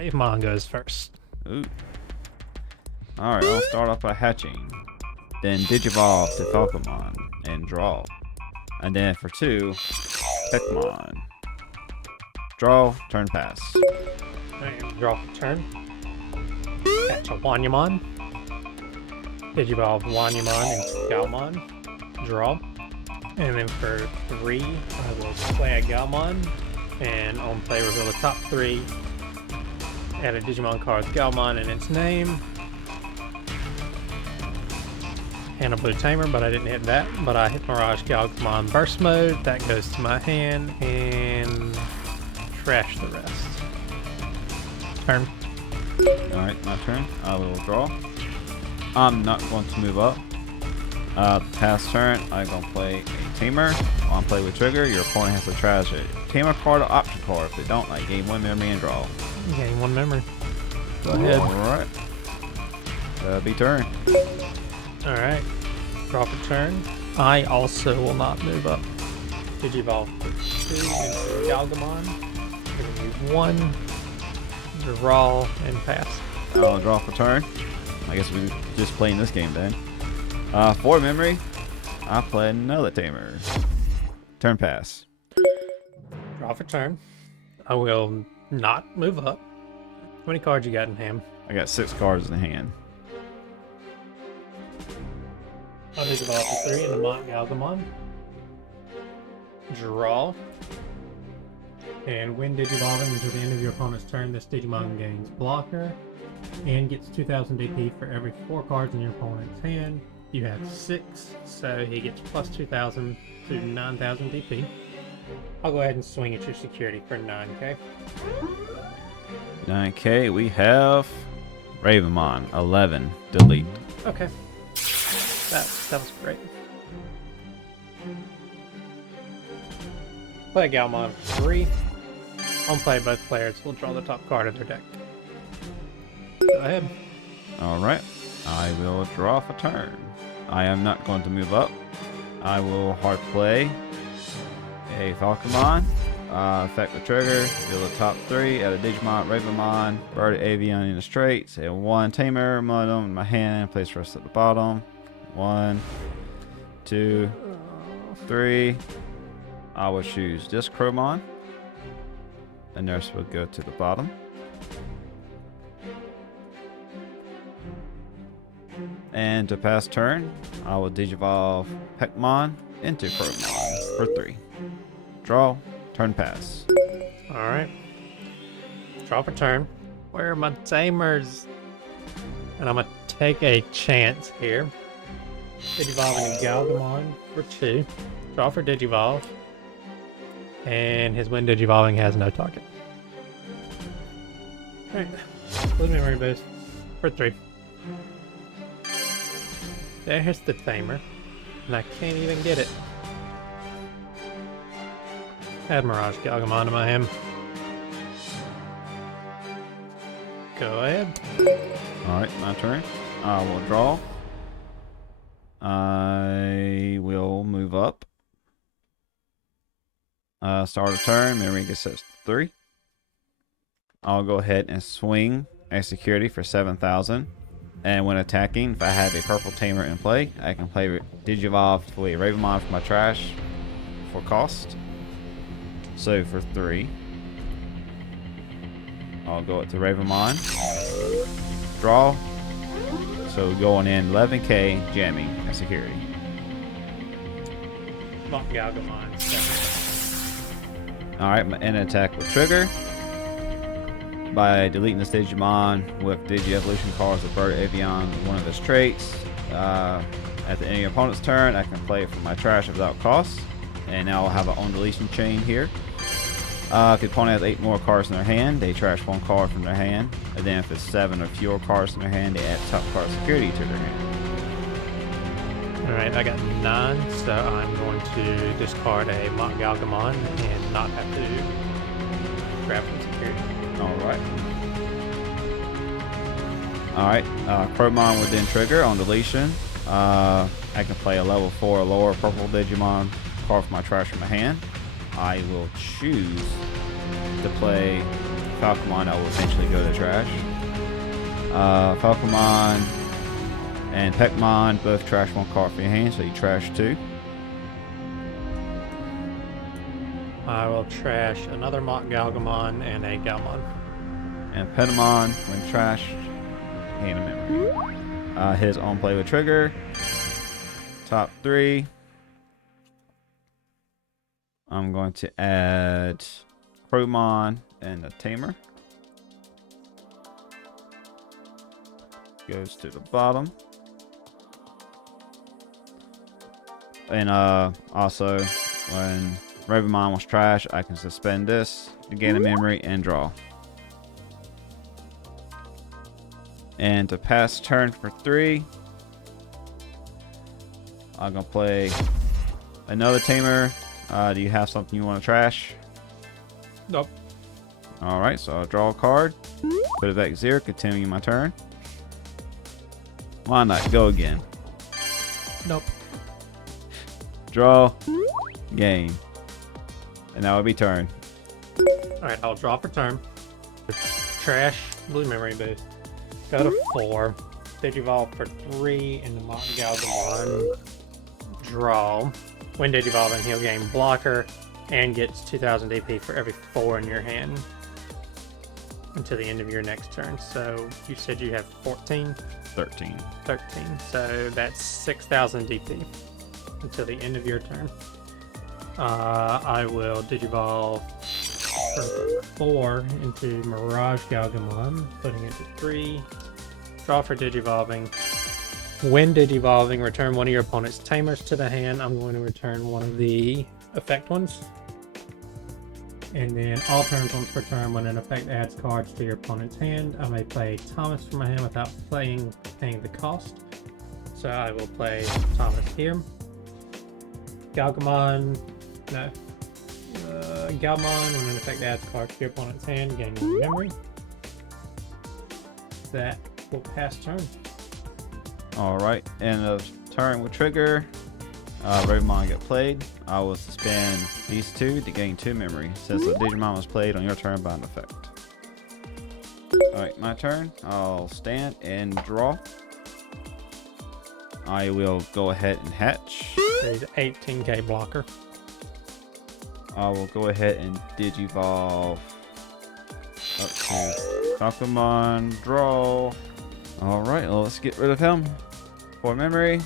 Ravemon goes first. Ooh. Alright, I'll start off by hatching. Then Digivolve to Gaogamon and draw. And then for 2, Pokemon. Draw, turn, pass. And draw for turn. Catch a Wanyamon. Digivolve Wanyamon into Gaomon. Draw. And then for 3, I will play a Gaomon. And on play, reveal the top 3. Add a Digimon card with Gaomon in its name. And a blue tamer, but I didn't hit that. But I hit MirageGaogamon burst mode. That goes to my hand and trash the rest. Turn. Alright, my turn. I will draw. I'm not going to move up. Past turn, I'm going to play a tamer. On play with trigger, your opponent has to trash it. Tamer card or option card. If they don't, like gain 1 memory and draw. Gain 1 memory. Go ahead. Alright. Be turn. Alright. Draw for turn. I also will not move up. Digivolve for 2 into Gaogamon. Giving you 1. Draw and pass. I'll draw for turn. I guess we just playing this game then. 4 memory. I play another tamer. Turn pass. Draw for turn. I will not move up. How many cards you got in hand? I got 6 cards in hand. I'll Digivolve for 3 into Gaogamon. Draw. And when Digivolving until the end of your opponent's turn, this Digimon gains blocker and gets 2000 DP for every 4 cards in your opponent's hand. You have 6, so he gets plus 2000 to 9000 DP. I'll go ahead and swing at your security for 9k. 9k, we have Ravemon 11. Delete. Okay. That was great. Play Gaomon for 3. On play, both players will draw the top card of their deck. Go ahead. Alright. I will draw for turn. I am not going to move up. I will hard play a Falcomon. Effect the trigger. Deal the top 3. Add a Digimon, Ravemon, Bird Avian in the straight. Say 1 Tamer, Modem in my hand. Place rest at the bottom. 1, 2, 3. I will choose this Cromon. The nurse will go to the bottom. And to pass turn, I will Digivolve Pokemon into Cromon for 3. Draw, turn pass. Alright. Draw for turn. Where are my tamers? And I'm gonna take a chance here. Digivolve into Gaogamon for 2. Draw for Digivolve. And his when Digivolving has no target. Alright. Blue memory boost for 3. There's the tamer. And I can't even get it. Add MirageGaogamon to my hand. Go ahead. Alright, my turn. I will draw. I will move up. Start a turn. Memory gets set to 3. I'll go ahead and swing a security for 7,000. And when attacking, if I have a purple tamer in play, I can play Digivolve to a Ravemon from my trash for cost. So for 3, I'll go up to Ravemon. Draw. So going in 11k, jamming a security. Gaogamon. Alright, and attack with trigger. By deleting this Digimon with Digi-Evolution cards with Bird Avian, one of his traits. At the end of your opponent's turn, I can play it from my trash without cost. And now I'll have an on deletion chain here. If the opponent has 8 more cards in their hand, they trash 1 card from their hand. And then if it's 7 or fewer cards in their hand, they add top card security to their hand. Alright, I got 9, so I'm going to discard a Gaogamon and not have to grab from security. Alright. Alright, Cromon would then trigger on deletion. I can play a level 4 or lower purple Digimon card from my trash from my hand. I will choose to play Falcomon that will eventually go to trash. Falcomon and Peckmon both trash 1 card from your hand, so you trash 2. I will trash another Mock Gaogamon and a Gaomon. And Petamon, when trashed, gain a memory. His on play with trigger. Top 3. I'm going to add Crowmon and the Tamer. Goes to the bottom. And also, when Ravemon was trash, I can suspend this to gain a memory and draw. And to pass turn for 3, I'm gonna play another Tamer. Do you have something you want to trash? Nope. Alright, so I'll draw a card. Put it back 0, continue my turn. Why not? Go again. Nope. Draw. Gain. And that would be turn. Alright, I'll draw for turn. Trash blue memory boost. Go to 4. Digivolve for 3 into Mock Gaogamon. Draw. When digivolving, he'll gain blocker and gets 2000 DP for every 4 in your hand until the end of your next turn. So you said you have 14? 13. 13. So that's 6000 DP until the end of your turn. I will digivolve for 4 into MirageGaogamon, putting it to 3. Draw for digivolving. When digivolving, return one of your opponent's tamers to the hand. I'm going to return one of the effect ones. And then all turns once per turn, when an effect adds cards to your opponent's hand, I may play Thomas from my hand without paying the cost. So I will play Thomas here. Gaogamon, no. Gaomon, when an effect adds cards to your opponent's hand, gain one memory. That will pass turn. Alright, end of turn with trigger. Ravemon get played. I will suspend these 2 to gain 2 memory since the Digimon was played on your turn by an effect. Alright, my turn. I'll stand and draw. I will go ahead and hatch. He's 18k blocker. I will go ahead and Digivolve up to Gaogamon, draw. Alright, well, let's get rid of him. For memory,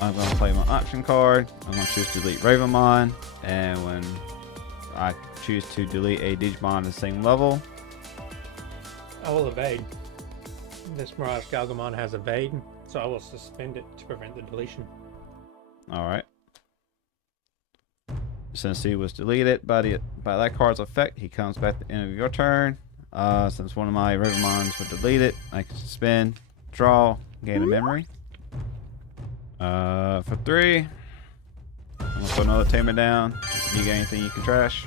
I'm going to play my option card. I'm going to choose to delete Ravemon, and when I choose to delete a Digimon at the same level, I will evade. This MirageGaogamon has evade, so I will suspend it to prevent the deletion. alright. Since he was deleted by that card's effect, he comes back at the end of your turn. Since one of my Ravemons were deleted, I can suspend, draw, gain a memory. For 3, I'm gonna throw another Tamer down. You got anything you can trash?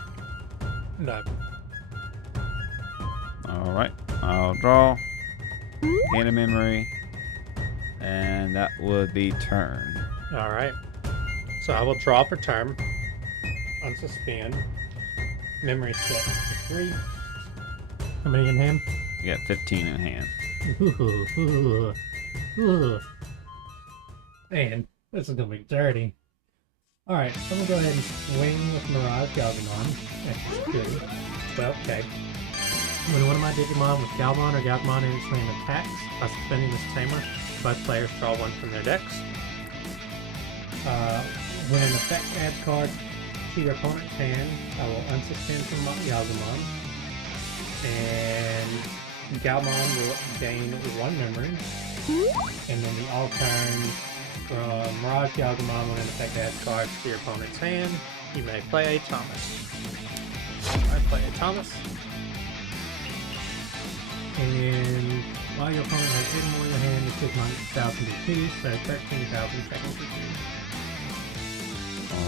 No. Alright, I'll draw, gain a memory, and that would be turn. Alright. So I will draw for turn. Unsuspend. Memory set to 3. How many in hand? You got 15 in hand. Man, this is gonna be dirty. Alright, so I'm gonna go ahead and swing with MirageGaogamon. That's good. Well, okay. When one of my Digimon with Gaomon or Gaogamon instantly attacks, by suspending this tamer, both players draw 1 from their decks. When an effect adds cards to your opponent's hand, I will unsuspend from my Gaogamon. And Gaomon will gain 1 memory. And then the all turns from MirageGaogamon, when an effect adds cards to your opponent's hand, you may play a Thomas. I play a Thomas. And while your opponent has hidden more in your hand, it's 6,000 DP, so 13,000 seconds DP.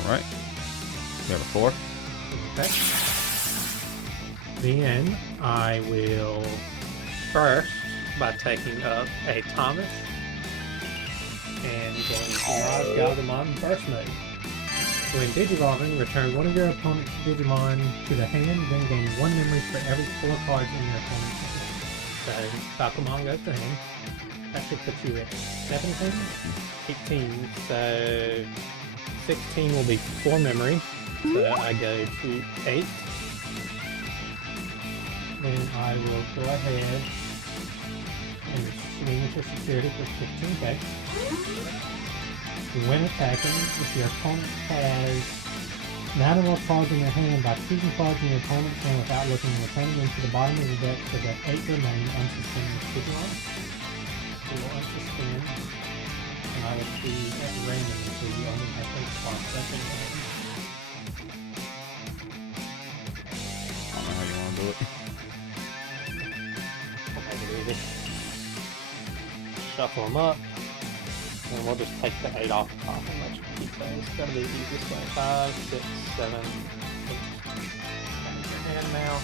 Alright. You have a 4. Okay. Then I will first by taking up a Thomas and going to MirageGaogamon burst mode. When Digivolving, return one of your opponent's Digimon to the hand, then gain 1 memory for every 4 cards in your opponent's hand. So, Gaogamon goes to hand. That should put you at 17? 18. So, 16 will be 4 memory. So, I go to 8. Then I will go ahead and swing to security for 15k. When attacking, if your opponent has 9 or more cards in their hand, by choosing cards in your opponent's hand without looking, return them to the bottom of the deck so that 8 remain unsuspended Digimon. We will unsuspend, and I will choose at random until you only have 8 cards left in your hand. I don't know how you want to do it. I'll make it easy. Shuffle them up. And we'll just take the 8 off the top and let you keep those. That'll be the easiest way. 5, 6, 7, 8. Got your hand now.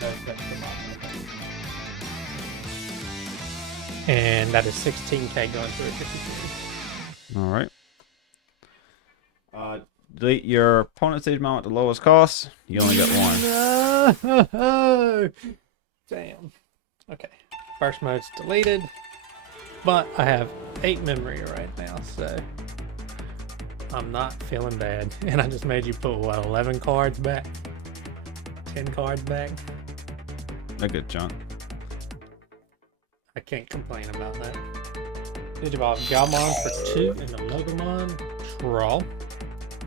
Those back to the bottom. And that is 16k going through 53. Alright. Delete your opponent's Digimon at the lowest cost. You only got 1. Damn. Okay. First mode's deleted. But I have 8 memory right now, so I'm not feeling bad. And I just made you put, what, 11 cards back? 10 cards back? A good chunk. I can't complain about that. Digivolve Gaogamon for 2 into Gaogamon. Draw.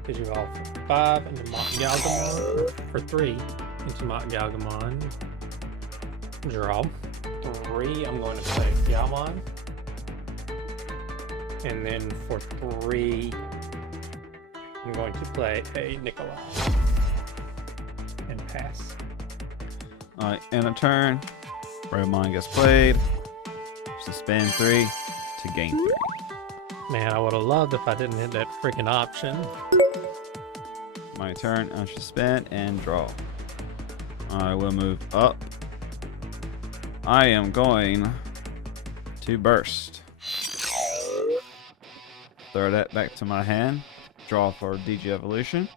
Digivolve for 5 into Gaogamon. For 3 into Gaogamon. Draw. 3, I'm going to play Gaogamon. And then for 3, I'm going to play a Nikolai. And pass. Alright, in a turn, Ravemon gets played. Suspend 3 to gain 3. Man, I would have loved if I didn't hit that freaking option. My turn, unsuspend and draw. I will move up. I am going to burst. Throw that back to my hand. Draw for Digi-Evolution.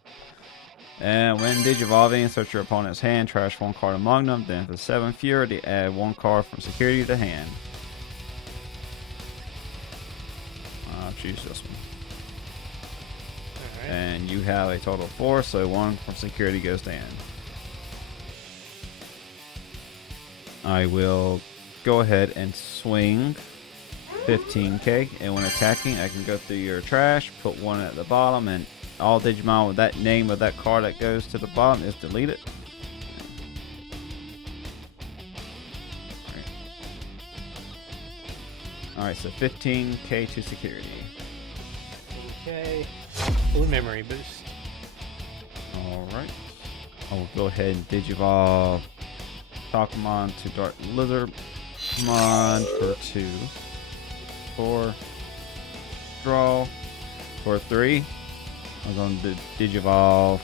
And when Digivolving, search your opponent's hand, trash 1 card among them. Then for 7 Fury, add 1 card from security to hand. I'll choose this one. Alright. And you have a total of 4, so 1 from security goes to hand. I will go ahead and swing 15k, and when attacking I can go through your trash, put 1 at the bottom, and all Digimon with that name of that card that goes to the bottom is deleted. Alright, so 15k to security. Okay. Blue memory boost. Alright. I will go ahead and Digivolve Gaogamon to Dark Lizardmon for 2. 4. Draw. For 3. I'm going to Digivolve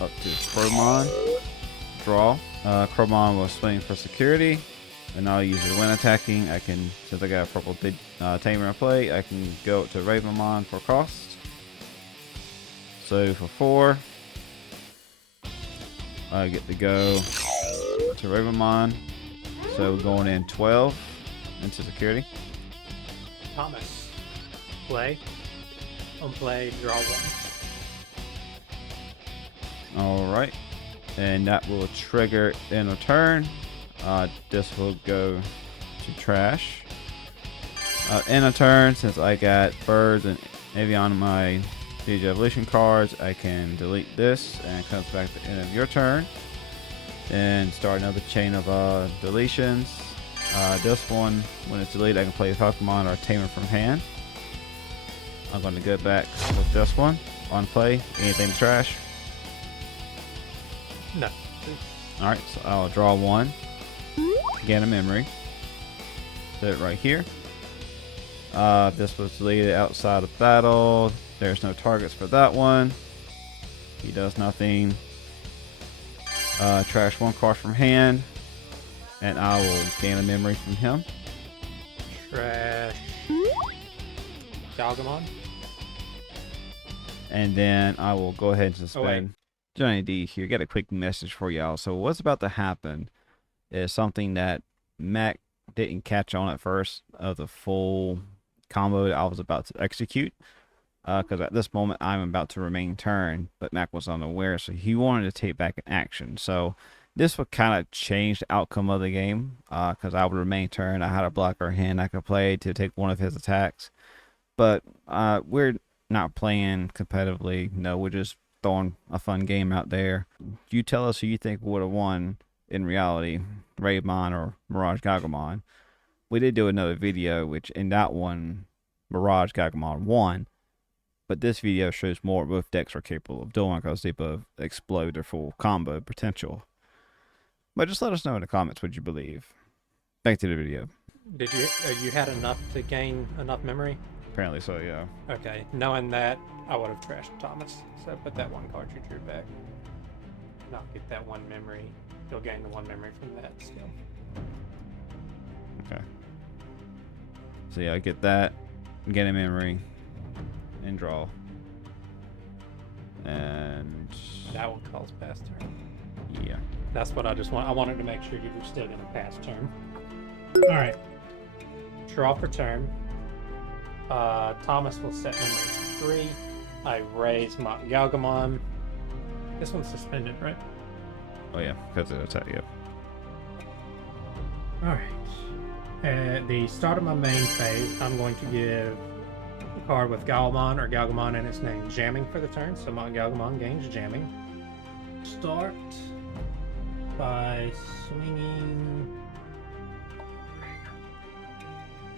up to Cromon. Draw. Cromon will swing for security. And I'll use it when attacking. I can, since I got a purple tamer in play, I can go to Ravemon for cost. So for 4, I get to go to Ravemon. So we're going in 12 into security. Thomas. Play. Unplay. Draw 1. Alright. And that will trigger in a turn. This will go to trash. In a turn, since I got birds and avian on my Digi-Evolution cards, I can delete this and it comes back to the end of your turn. And start another chain of deletions. This one, when it's deleted, I can play Pokemon or Tamer from hand. I'm going to go back with this one. On play, anything trash? No. Alright, so I'll draw 1. Gain a memory. Put it right here. This was deleted outside of battle. There's no targets for that one. He does nothing. Trash 1 card from hand. And I will gain a memory from him. Trash. Gaogamon. And then I will go ahead and Oh, wait. suspend. Johnny D here. Got a quick message for y'all. So what's about to happen is something that Mac didn't catch on at first of the full combo that I was about to execute. Because at this moment I'm about to remain turn, but Mac was unaware, so he wanted to take back an action. So this would kind of change the outcome of the game. Because I would remain turn. I had a blocker hand I could play to take one of his attacks. But we're not playing competitively. No, we're just throwing a fun game out there. You tell us who you think would have won in reality, Ravemon or MirageGaogamon. We did do another video, which in that one, MirageGaogamon won. But this video shows more what both decks are capable of doing because they both explode their full combo potential. But just let us know in the comments what you believe. Back to the video. Did you had enough to gain enough memory? Apparently so, yeah. Okay, knowing that, I would have trashed Thomas. So put that one card you drew back. Not get that one memory. You'll gain the one memory from that still. Okay. So yeah, I get that, get a memory, and draw. And That one calls pass turn. yeah. That's what I just want. I wanted to make sure you were still gonna pass turn. Alright. Draw for turn. Thomas will set memory to 3. I raise my Gaogamon. This one's suspended, right? Oh yeah, because of the attack, yeah. Alright. At the start of my main phase, I'm going to give a card with Gaomon or Gaogamon in its name jamming for the turn, so my Gaogamon gains jamming. Start by swinging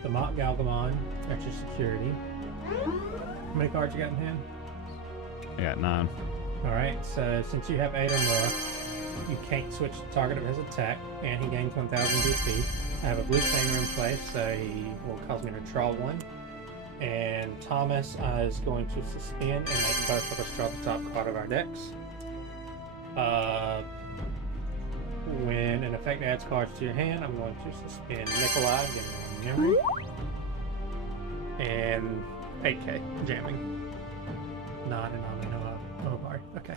the Mott Gaogamon at your security. How many cards you got in hand? I got 9. Alright, so since you have 8 or more, you can't switch the target of his attack, and he gains 1000 BP. I have a blue tamer in place, so he will cause me to draw 1. And Thomas is going to suspend and make both of us draw the top card of our decks. When an effect adds cards to your hand, I'm going to suspend Nikolai, getting 1 memory. And 8k, jamming. No, card. Okay.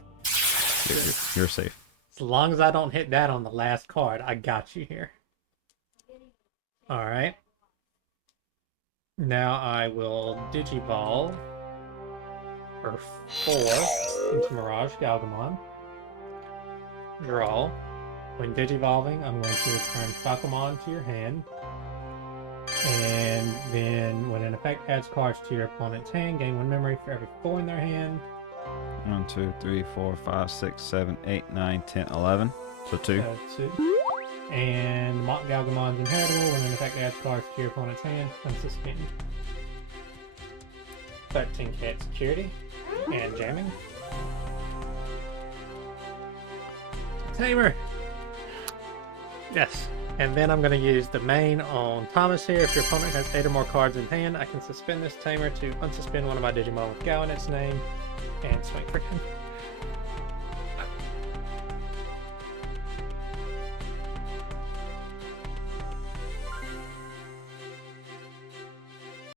You're safe. As long as I don't hit that on the last card, I got you here. Alright. Now I will Digivolve for 4 into MirageGaogamon. Draw. When Digivolving, I'm going to return Pokemon to your hand. And then when an effect adds cards to your opponent's hand, gain 1 memory for every 4 in their hand. 1, 2, 3, 4, 5, 6, 7, 8, 9, 10, 11. So 2. 2. And Mott Gaogamon's inheritable. When an effect adds cards to your opponent's hand, unsuspend. 13k at security. And jamming. Tamer! Yes. And then I'm going to use the main on Thomas here. If your opponent has 8 or more cards in hand, I can suspend this Tamer to unsuspend one of my Digimon with Gao in its name and swing for him.